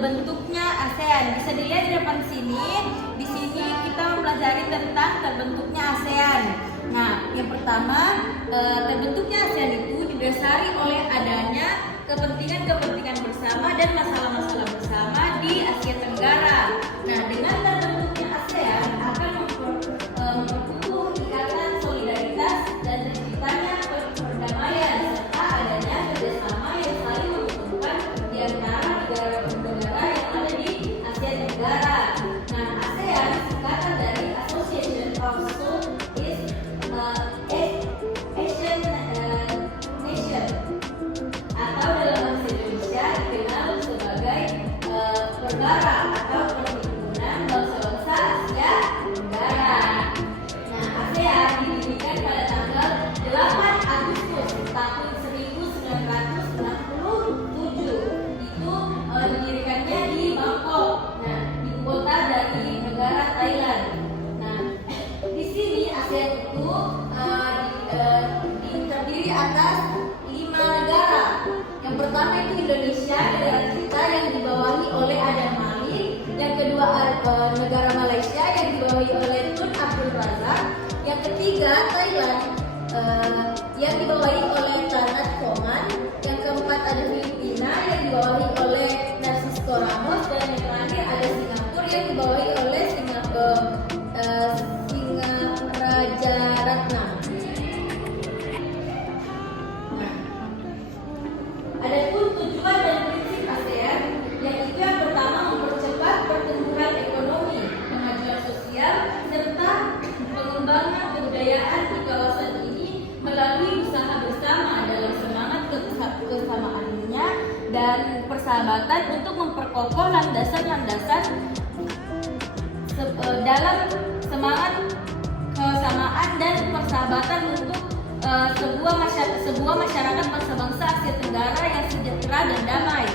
terbentuknya ASEAN. Bisa dilihat di depan sini. Di sini kita mempelajari tentang terbentuknya ASEAN. Nah, yang pertama, terbentuknya ASEAN itu didasari oleh adanya kepentingan-kepentingan bersama dan masalah-masalah bersama di Asia Tenggara. Nah, dengan terbentuknya ASEAN akan memperkukuh ikatan solidaritas dan terciptanya perdamaian serta adanya kerjasama yang saling menguntungkan di antara negara-negara yang ada di Asia Tenggara. Nah, ASEAN singkatan dari Association of Southeast Asian Nation, atau dalam bahasa Indonesia dikenal sebagai Perbara atau Perhimpunan Bangsa-Bangsa Asia Tenggara. Nah, ASEAN didirikan pada tanggal 8 Agustus tahun 1967. Itu didirikannya di Bangkok. Nah, di kota dari negara Thailand. Nah, di sini ASEAN itu terdiri atas 5 negara. Yang pertama itu Indonesia, negara kita yang dibawahi oleh Adam Malik. Yang kedua negara Malaysia yang dibawahi oleh Tun Abdul Razak. Yang ketiga Thailand yang dibawahi oleh Tanat Koman. Yang keempat ada Filipina yang dibawahi oleh Narcisco Ramos. Dan yang terakhir ada Singapura yang dibawahi oleh Raja Ratna. Adapun tujuan dan prinsip ASEAN, yaitu yang pertama mempercepat pertumbuhan ekonomi, kemajuan sosial, serta pengembangan kebudayaan di kawasan ini melalui usaha bersama dalam semangat kesamaan dunia dan persahabatan untuk memperkokoh landasan-landasan dalam semangat kesamaan dan persahabatan untuk sebuah masyarakat bangsa-bangsa Asia Tenggara yang sejahtera dan damai.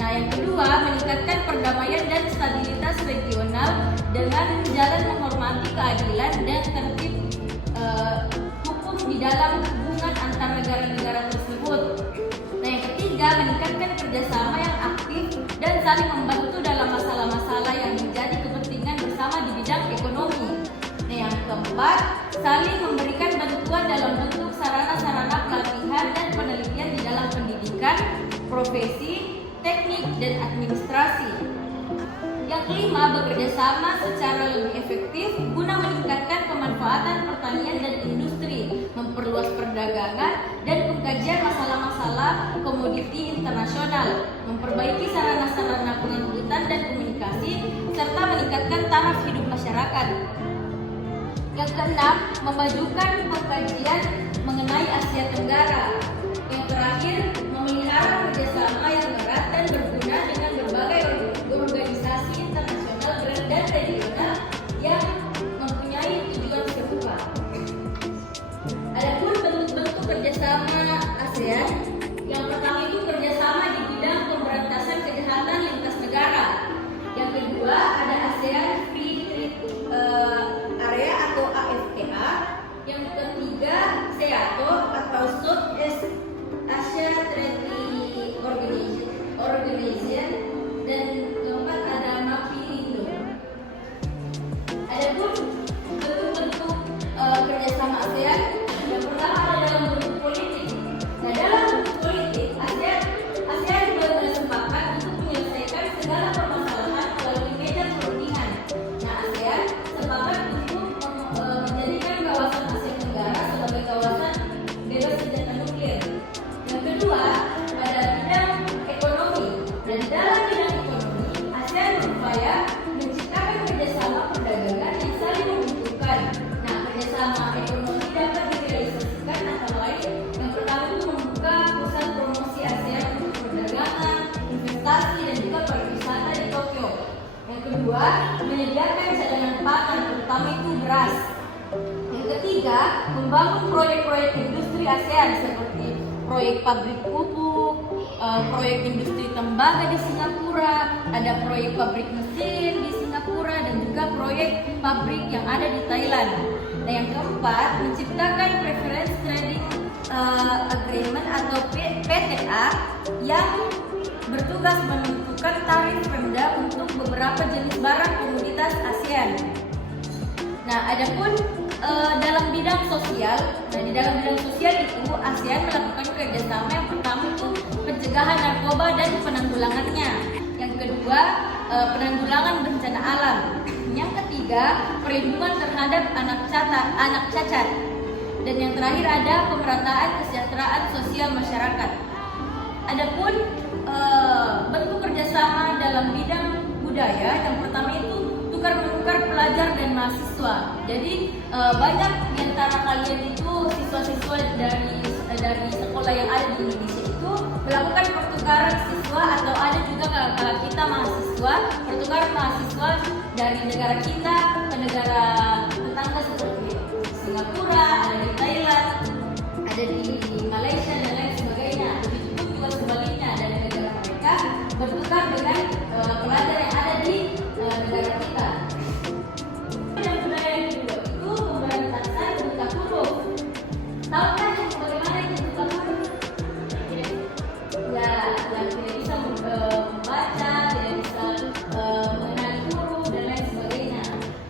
Nah, yang kedua, meningkatkan perdamaian dan stabilitas regional dengan jalan menghormati keadilan dan tertib hukum di dalam hubungan antar negara-negara tersebut. Nah, yang ketiga, meningkatkan kerjasama yang aktif dan saling membantu dalam masalah-masalah yang menjadi kepentingan bersama di bidang ekonomi. Nah, yang keempat, saling memberikan bantuan dalam bentuk sarana-sarana pelatihan dan penelitian di dalam pendidikan, profesi, teknik, dan administrasi. Yang kelima, bekerja sama secara lebih efektif guna meningkatkan pemanfaatan pertanian dan industri, memperluas perdagangan dan pengkajian masalah-masalah komoditi internasional, memperbaiki sarana-sarana pengangkutan dan komunikasi, serta meningkatkan taraf hidup masyarakat. Yang keenam, memajukan pengkajian mengenai Asia Tenggara. Yang terakhir, memelihara kerjasama yang erat dan berguna dengan berbagai organisasi internasional dan regional yang mempunyai tujuan serupa. Adapun bentuk-bentuk kerjasama ASEAN, yang pertama itu kerjasama di bidang pemberantasan kejahatan lintas negara. Yang kedua ada ASEAN Free Trade Area atau AFTA. Yang ketiga SEATO atau Southeast Asia Treaty Organization. Dan keempat ada MAPINDO. Adapun bentuk-bentuk kerjasama ASEAN, yang pertama ada dalam bentuk politik. Nah, dalam bentuk politik ASEAN bersepakat untuk menyelesaikan segala permasalahan melalui meja perundingan. Nah, ASEAN sepakat untuk menjadikan kawasan Asia Tenggara sebagai kawasan bebas senjata nuklir. Yang kedua ada bidang ekonomi. Dan di dalam bidang ekonomi, ASEAN berupaya menciptakan kerjasama perdagangan yang saling menguntungkan. Nah, kerjasama ekonomi dapat direalisasikan antara lain yang pertama itu membuka pusat promosi ASEAN untuk perdagangan, investasi, dan juga pariwisata di Tokyo. Yang kedua, menyediakan cadangan pangan, terutama itu beras. Yang ketiga, membangun proyek-proyek industri ASEAN seperti proyek pabrik pupuk, proyek industri tembaga di Singapura, ada proyek pabrik mesin di Singapura, dan juga proyek pabrik yang ada di Thailand. Nah, yang keempat, menciptakan preference trading agreement atau PTA yang bertugas menentukan tarif rendah untuk beberapa jenis barang komoditas ASEAN. Nah, adapun dalam bidang sosial, di dalam bidang sosial itu ASEAN melakukan kerjasama. Yang pertama itu pencegahan narkoba dan penanggulangannya. Yang kedua, penanggulangan bencana alam. Yang ketiga, perlindungan terhadap anak cacat. Dan yang terakhir ada pemerataan kesejahteraan sosial masyarakat. Adapun bentuk kerjasama dalam bidang budaya, yang pertama itu tukar menukar pelajar dan mahasiswa. Jadi banyak di antara kalian itu siswa-siswa dari sekolah yang ada di Indonesia itu melakukan pertukaran siswa, atau ada juga kalau kita mahasiswa pertukaran mahasiswa dari negara kita ke negara tetangga seperti Singapura, ada di Thailand, ada di Malaysia dan lain sebagainya. Begitu juga sebaliknya, dari negara mereka bertukar dengan pelajar yang ada di negara kita. Dan budaya yang kedua itu pemberantasan buta huruf. Tahukah bagaimana itu buta huruf? Ya, yang tidak bisa membaca, tidak bisa mengenali huruf dan lain sebagainya.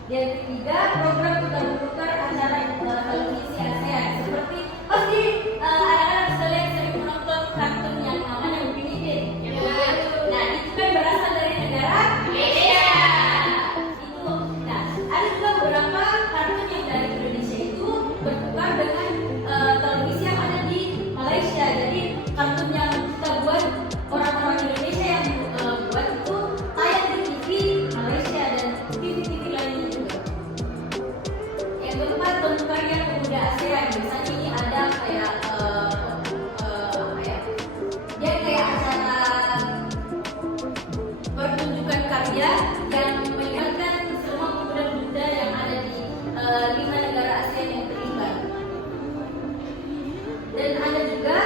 Yang ketiga, program tukar-menukar acara televisi ASEAN. Seperti pasti anak-anak sekalian sering menonton kartun yang namanya Upin Ipin. Nah, itu kan berasal dari negara Malaysia. Itu. Nah, ada juga beberapa kartun yang dari Indonesia itu bertukar dengan televisi yang ada di Malaysia. Jadi kartun yang kita buat, orang-orang Indonesia yang buat itu tayang di TV Malaysia dan TV-TV lainnya juga. Yang keempat, penukaran pemuda ASEAN. Misalnya ini ada kayak dia kayak acara pertunjukan karya yang melibatkan semua pemuda-pemuda yang ada di 5 negara ASEAN yang terlibat. Dan ada juga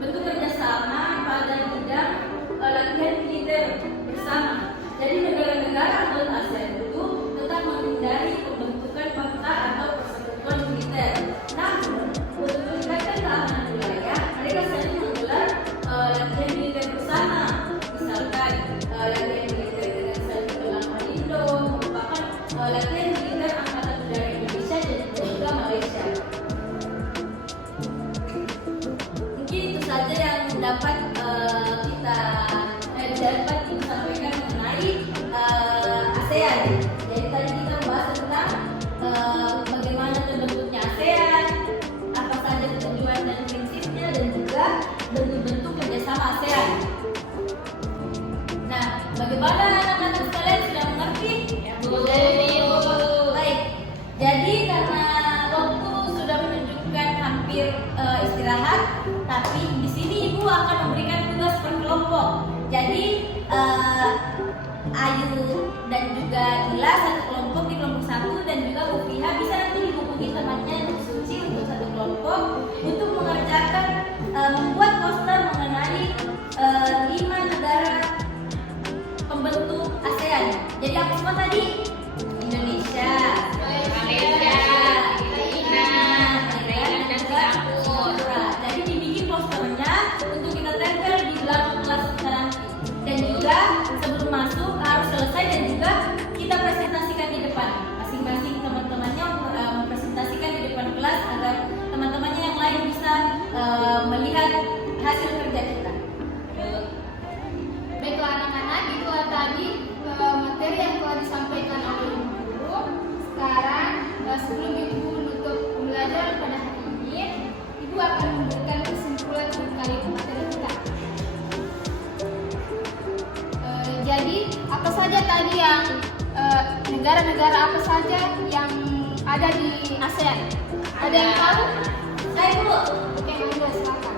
bentuk kerjasama pada bidang latihan militer bersama. Jadi negara-negara anggota ASEAN itu tetap menghindari pembentukan fakta atau persekutuan militer. Namun, untuk meningkatkan keamanan wilayah, mereka sering menggelar latihan militer bersama. Misalkan latihan militer dengan Selam Indo merupakan latihan militer Angkatan Udara Indonesia dan juga Malaysia. Mungkin itu saja yang dapat kita sampaikan mengenai ASEAN. Jadi tadi kita bahas tentang bagaimana terbentuknya ASEAN, apa saja tujuan dan prinsipnya, dan juga bentuk-bentuk kerjasama ASEAN. Nah, bagaimana anak-anak sekalian sudah mengerti? Baik. Jadi karena waktu sudah menunjukkan hampir istirahat, tapi di sini Ibu akan memberikan tugas per kelompok. Jadi Ayu dan juga Ila satu kelompok di kelompok 1, dan juga Mufiha bisa nanti dihubungi temannya Suci untuk satu kelompok untuk mengerjakan membuat poster mengenai 5 negara pembentuk ASEAN. Jadi apa semua tadi? Indonesia, Malaysia, Filipina, Thailand, dan Singapura. Jadi dibikin posternya untuk kita tempel di belakang kelas kita nanti. Dan juga sebelum masuk harus selesai, dan juga kita presentasikan di depan. Masing-masing teman-temannya mempresentasikan di depan kelas agar teman-temannya yang lain bisa melihat hasil kerja kita. Baiklah anak-anak, itu tadi materi yang telah disampaikan oleh Ibu Guru. Sekarang sebelum Ibu menutup pembelajaran pada hari ini, Ibu akan memberikan kesimpulan terkait materi kita. Jadi apa saja tadi yang negara-negara apa saja yang ada di ASEAN? Ada yang tahu? Saya dulu. Oke, Anda silakan.